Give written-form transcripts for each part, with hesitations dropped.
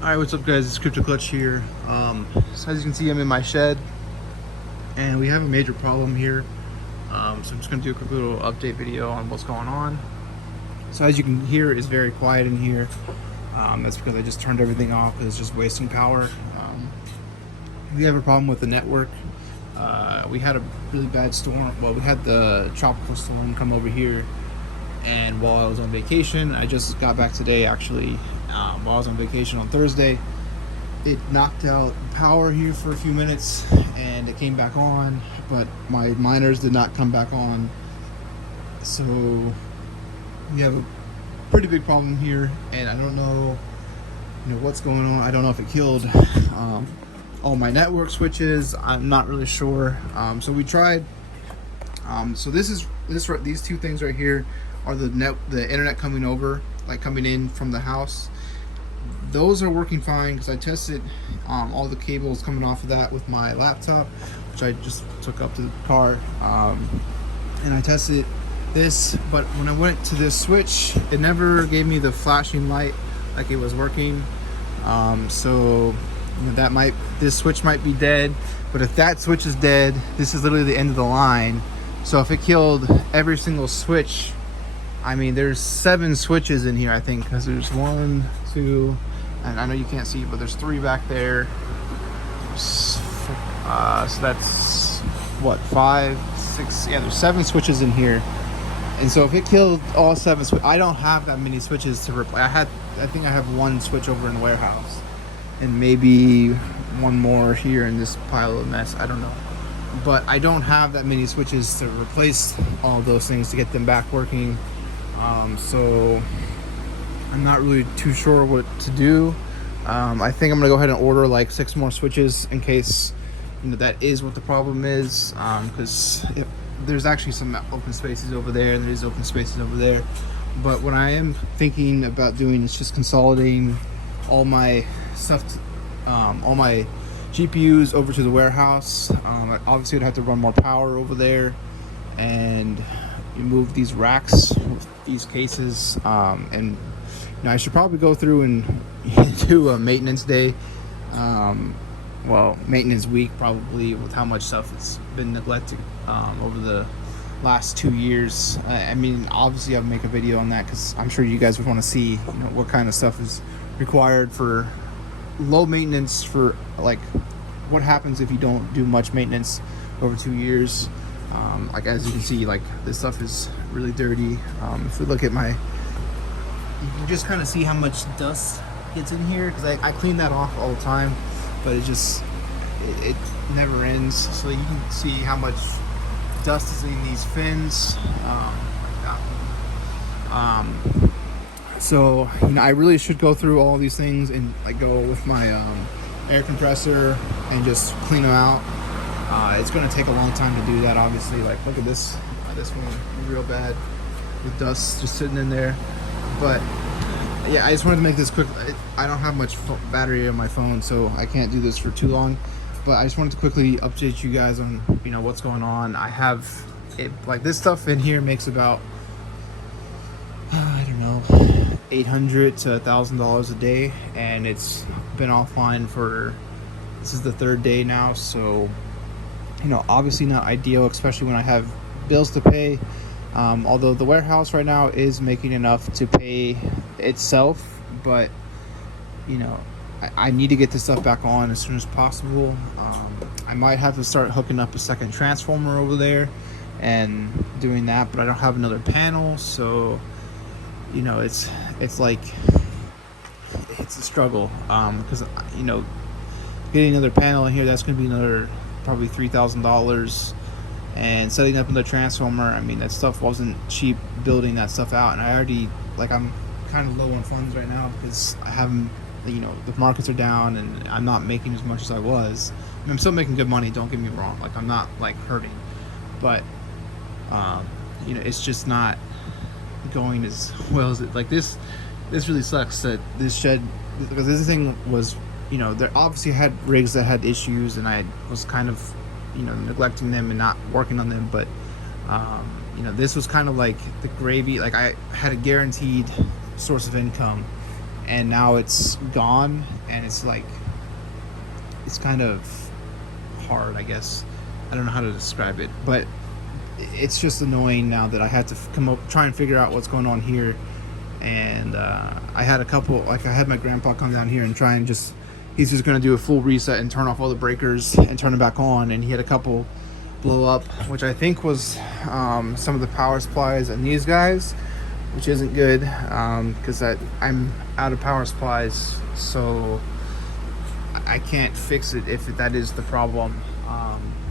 Alright, what's up guys, it's Crypto Clutch here. So as you can see, I'm in my shed and we have a major problem here. So I'm just going to do a quick little update video on what's going on. So as you can hear, it's very quiet in here. That's because I just turned everything off because it's just wasting power. We have a problem with the network. We had a really bad storm. Well, we had the tropical storm come over here, and while I was on vacation, I just got back today actually. While I was on vacation on Thursday, it knocked out power here for a few minutes and it came back on, but my miners did not come back on. So we have a pretty big problem here, and I don't know, what's going on. I don't know if it killed all my network switches. I'm not really sure. So we tried. So these two things right here are the internet coming over, like coming in from the house. Those are working fine because I tested all the cables coming off of that with my laptop, which I just took up to the car, and I tested this. But when I went to this switch, it never gave me the flashing light like it was working. So this switch might be dead. But if that switch is dead, this is literally the end of the line. So if it killed every single switch, I mean, there's 7 switches in here, I think, because there's 1, 2, and I know you can't see, but there's 3 back there. So that's what, 5, 6? Yeah, there's 7 switches in here. And so if it killed all 7 switches, I don't have that many switches to replace. I think I have 1 switch over in the warehouse, and maybe 1 more here in this pile of mess. I don't know. But I don't have that many switches to replace all those things to get them back working. So I'm not really too sure what to do. I think I'm gonna go ahead and order like 6 more switches in case that is what the problem is, because there's actually some open spaces over there and there's open spaces over there. But what I am thinking about doing is just consolidating all my stuff, all my GPUs over to the warehouse. Obviously I'd have to run more power over there and move these racks, these cases, and I should probably go through and do a maintenance day, well, maintenance week probably, with how much stuff has been neglected over the last 2 years. I mean, obviously I'll make a video on that because I'm sure you guys would want to see what kind of stuff is required for low maintenance, for like what happens if you don't do much maintenance over 2 years. Like as you can see, like this stuff is really dirty. If we look at you can just kind of see how much dust gets in here, because I clean that off all the time, but it never ends. So you can see how much dust is in these fins. So I really should go through all these things and like go with my air compressor and just clean them out. It's going to take a long time to do that, obviously. Like, look at this. This one, real bad, with dust just sitting in there. But yeah, I just wanted to make this quick. I don't have much battery on my phone, so I can't do this for too long. But I just wanted to quickly update you guys on what's going on. I have it, like, this stuff in here makes about I don't know, $800 to $1,000 a day, and it's been offline for, this is the 3rd day now. So obviously not ideal, especially when I have bills to pay. Although the warehouse right now is making enough to pay itself, but I need to get this stuff back on as soon as possible. I might have to start hooking up a second transformer over there and doing that, but I don't have another panel, so it's like, it's a struggle, because getting another panel in here, that's going to be another probably $3,000, and setting up another transformer, I mean, that stuff wasn't cheap, building that stuff out. And I already, like, I'm kind of low on funds right now because I haven't, the markets are down and I'm not making as much as I was. I mean, I'm still making good money, don't get me wrong, like I'm not like hurting, but it's just not going as well as it, like this really sucks that this shed, because this thing was, there obviously had rigs that had issues, and I was kind of, neglecting them and not working on them. But, this was kind of like the gravy. Like, I had a guaranteed source of income, and now it's gone, and it's like, it's kind of hard, I guess. I don't know how to describe it, but it's just annoying now that I had to try and figure out what's going on here. And I had I had my grandpa come down here and try and he's just going to do a full reset and turn off all the breakers and turn it back on. And he had a couple blow up, which I think was some of the power supplies and these guys, which isn't good, because I'm out of power supplies, so I can't fix it if that is the problem.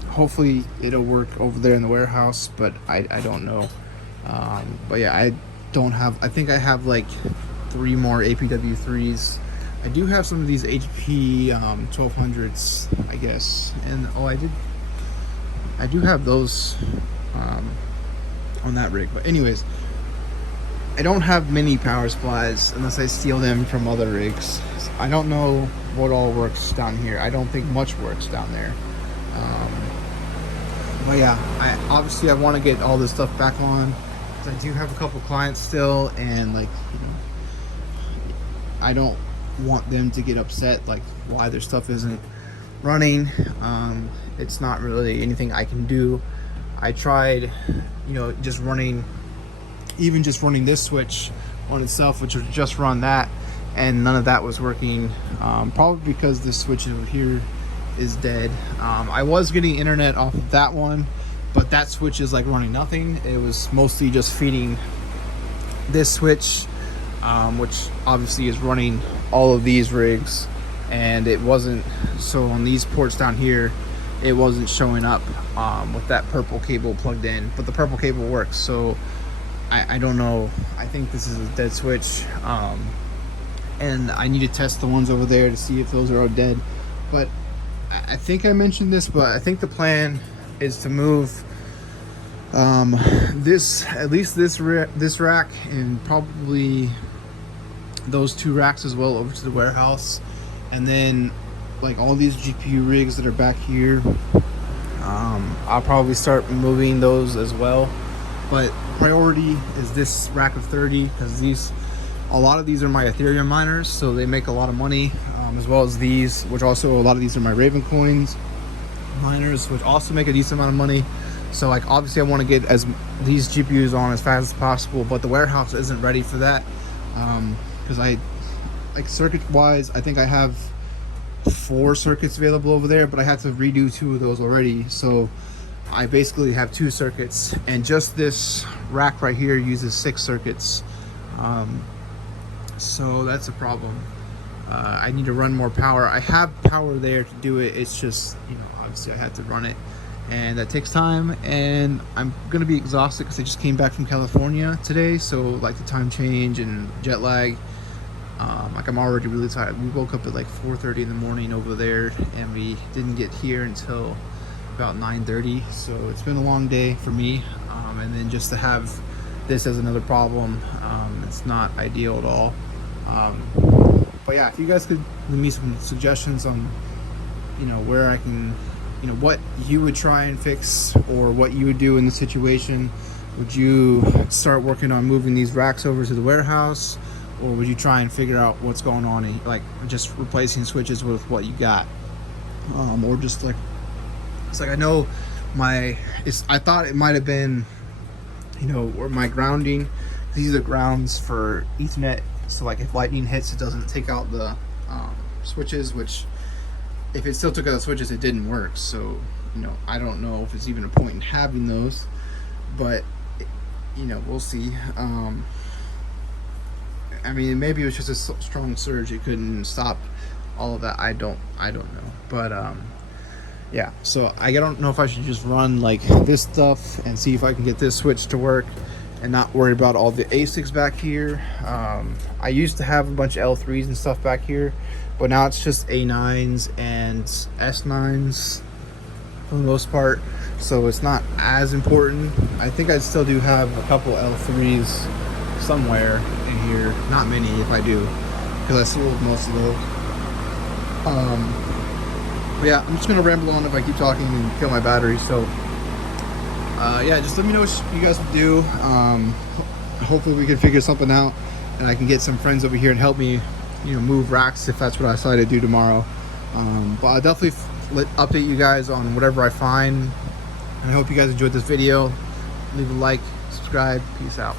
Hopefully it'll work over there in the warehouse, but I don't know. But yeah, I think I have like 3 more APW3s. I do have some of these HP 1200s, I guess, and I do have those on that rig. But anyways, I don't have many power supplies unless I steal them from other rigs. I don't know what all works down here. I don't think much works down there. But yeah, I want to get all this stuff back on, because I do have a couple clients still, and like, I don't want them to get upset like why their stuff isn't running. It's not really anything I can do. I tried, just running this switch on itself, which would just run that, and none of that was working. Probably because this switch over here is dead. I was getting internet off of that one, but that switch is like running nothing. It was mostly just feeding this switch, which obviously is running all of these rigs, and it wasn't, so on these ports down here it wasn't showing up with that purple cable plugged in, but the purple cable works. So I don't know, I think this is a dead switch, and I need to test the ones over there to see if those are all dead. But I think I mentioned this, but I think the plan is to move at least this rack, and probably those 2 racks as well, over to the warehouse. And then like all these GPU rigs that are back here, I'll probably start moving those as well. But priority is this rack of 30, because a lot of these are my Ethereum miners, so they make a lot of money, as well as these, which also a lot of these are my Raven coins miners, which also make a decent amount of money. So like, obviously I want to get these GPUs on as fast as possible, but the warehouse isn't ready for that, because circuit wise, I think I have 4 circuits available over there, but I had to redo 2 of those already. So I basically have 2 circuits, and just this rack right here uses 6 circuits. So that's a problem. I need to run more power. I have power there to do it. It's just, obviously I had to run it, and that takes time, and I'm gonna be exhausted because I just came back from California today. So like the time change and jet lag, like I'm already really tired. We woke up at like 4:30 in the morning over there, and we didn't get here until about 9:30. So it's been a long day for me, and then just to have this as another problem, it's not ideal at all. But yeah, if you guys could leave me some suggestions on where I can, what you would try and fix, or what you would do in the situation. Would you start working on moving these racks over to the warehouse, or would you try and figure out what's going on and like just replacing switches with what you got, or just like, it's like, I know I thought it might have been, or my grounding, these are the grounds for Ethernet, so like if lightning hits, it doesn't take out the switches, which if it still took out the switches, it didn't work. So I don't know if it's even a point in having those, but we'll see. I mean, maybe it was just a strong surge, it couldn't stop all of that. I don't know, but yeah, so I don't know if I should just run like this stuff and see if I can get this switch to work and not worry about all the ASICs back here. I used to have a bunch of L3s and stuff back here, but now it's just A9s and S9s for the most part, so it's not as important. I think I still do have a couple L3s somewhere in here, not many if I do, because I sold most of those. But yeah, I'm just gonna ramble on if I keep talking and kill my battery. So yeah, just let me know what you guys would do. Hopefully we can figure something out, and I can get some friends over here and help me move racks if that's what I decide to do tomorrow. But I'll definitely update you guys on whatever I find. And I hope you guys enjoyed this video. Leave a like, subscribe, peace out.